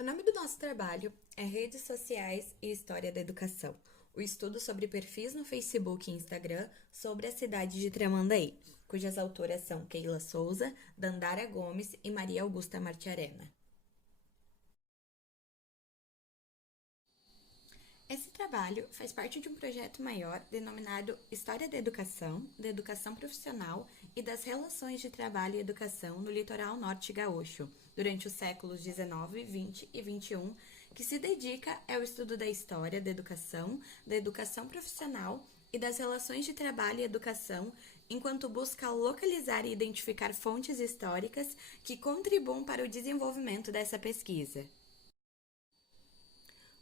O nome do nosso trabalho é Redes Sociais e História da Educação, o estudo sobre perfis no Facebook e Instagram sobre a cidade de Tramandaí, cujas autoras são Keila Souza, Dandara Gomes e Maria Augusta Martiarena. Esse trabalho faz parte de um projeto maior denominado História da Educação Profissional e das Relações de Trabalho e Educação no Litoral Norte Gaúcho, durante os séculos 19, 20 e 21, que se dedica ao estudo da história da educação profissional e das relações de trabalho e educação, enquanto busca localizar e identificar fontes históricas que contribuam para o desenvolvimento dessa pesquisa.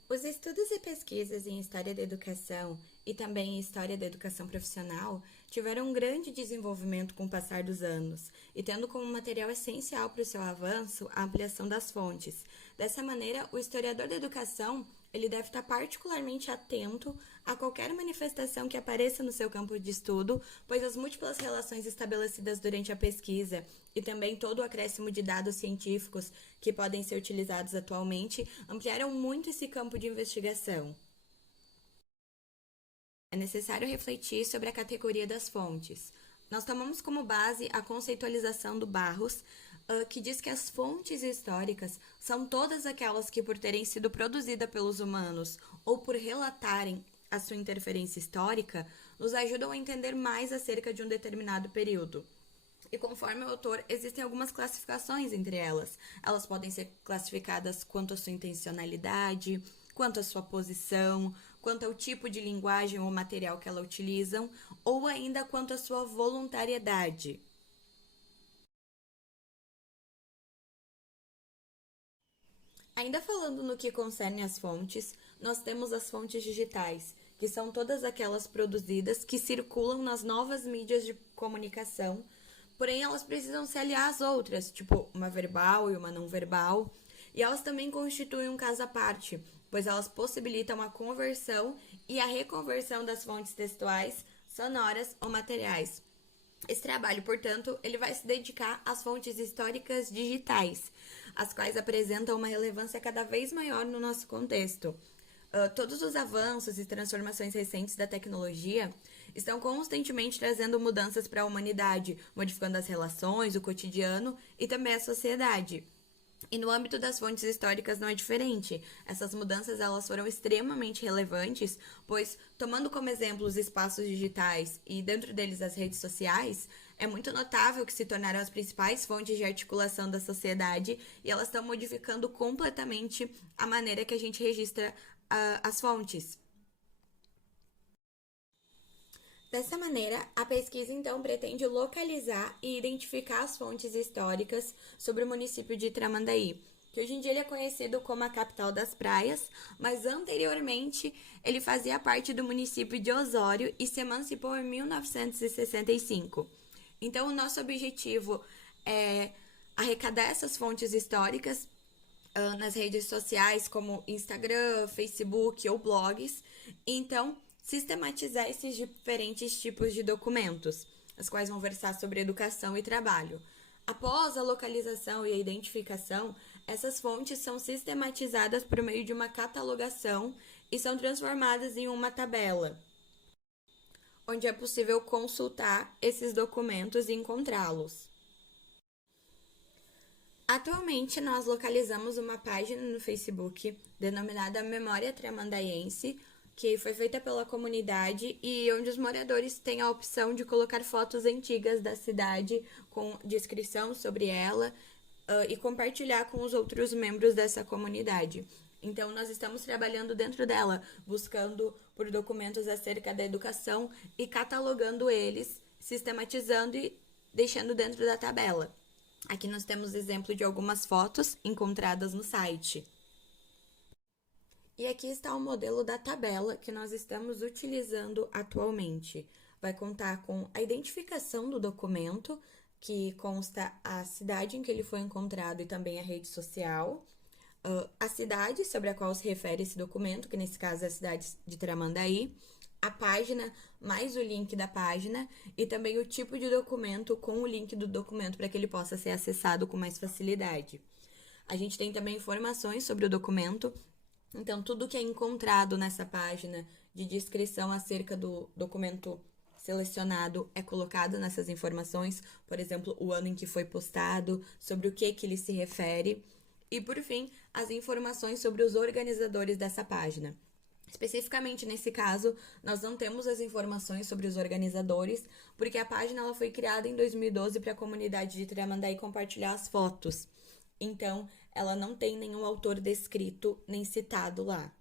Os estudos e pesquisas em História da Educação e também em História da Educação Profissional tiveram um grande desenvolvimento com o passar dos anos, e tendo como material essencial para o seu avanço a ampliação das fontes. Dessa maneira, o historiador da educação ele deve estar particularmente atento a qualquer manifestação que apareça no seu campo de estudo, pois as múltiplas relações estabelecidas durante a pesquisa e também todo o acréscimo de dados científicos que podem ser utilizados atualmente ampliaram muito esse campo de investigação. É necessário refletir sobre a categoria das fontes. Nós tomamos como base a conceitualização do Barros, que diz que as fontes históricas são todas aquelas que, por terem sido produzidas pelos humanos ou por relatarem a sua interferência histórica, nos ajudam a entender mais acerca de um determinado período. E conforme o autor, existem algumas classificações entre elas. Elas podem ser classificadas quanto à sua intencionalidade, quanto à sua posição, quanto ao tipo de linguagem ou material que ela utilizam, ou ainda quanto à sua voluntariedade. Ainda falando no que concerne às fontes, nós temos as fontes digitais, que são todas aquelas produzidas que circulam nas novas mídias de comunicação, porém elas precisam se aliar às outras, tipo uma verbal e uma não verbal, e elas também constituem um caso à parte, pois elas possibilitam a conversão e a reconversão das fontes textuais, sonoras ou materiais. Esse trabalho, portanto, ele vai se dedicar às fontes históricas digitais, as quais apresentam uma relevância cada vez maior no nosso contexto. Todos os avanços e transformações recentes da tecnologia estão constantemente trazendo mudanças para a humanidade, modificando as relações, o cotidiano e também a sociedade. E no âmbito das fontes históricas não é diferente. Essas mudanças elas foram extremamente relevantes, pois, tomando como exemplo os espaços digitais e dentro deles as redes sociais, é muito notável que se tornaram as principais fontes de articulação da sociedade e elas estão modificando completamente a maneira que a gente registra as fontes. Dessa maneira, a pesquisa então pretende localizar e identificar as fontes históricas sobre o município de Tramandaí, que hoje em dia ele é conhecido como a capital das praias, mas anteriormente ele fazia parte do município de Osório e se emancipou em 1965. Então, o nosso objetivo é arrecadar essas fontes históricas nas redes sociais como Instagram, Facebook ou blogs. Então, sistematizar esses diferentes tipos de documentos, as quais vão versar sobre educação e trabalho. Após a localização e a identificação, essas fontes são sistematizadas por meio de uma catalogação e são transformadas em uma tabela, onde é possível consultar esses documentos e encontrá-los. Atualmente, nós localizamos uma página no Facebook denominada Memória Tramandaiense, que foi feita pela comunidade e onde os moradores têm a opção de colocar fotos antigas da cidade com descrição sobre ela e compartilhar com os outros membros dessa comunidade. Então, nós estamos trabalhando dentro dela, buscando por documentos acerca da educação e catalogando eles, sistematizando e deixando dentro da tabela. Aqui nós temos exemplo de algumas fotos encontradas no site. E aqui está o modelo da tabela que nós estamos utilizando atualmente. Vai contar com a identificação do documento, que consta a cidade em que ele foi encontrado e também a rede social, a cidade sobre a qual se refere esse documento, que nesse caso é a cidade de Tramandaí, a página mais o link da página e também o tipo de documento com o link do documento para que ele possa ser acessado com mais facilidade. A gente tem também informações sobre o documento. Então, tudo que é encontrado nessa página de descrição acerca do documento selecionado é colocado nessas informações, por exemplo, o ano em que foi postado, sobre o que ele se refere, e por fim, as informações sobre os organizadores dessa página. Especificamente nesse caso, nós não temos as informações sobre os organizadores, porque a página ela foi criada em 2012 para a comunidade de Tramandaí compartilhar as fotos. Então, ela não tem nenhum autor descrito nem citado lá.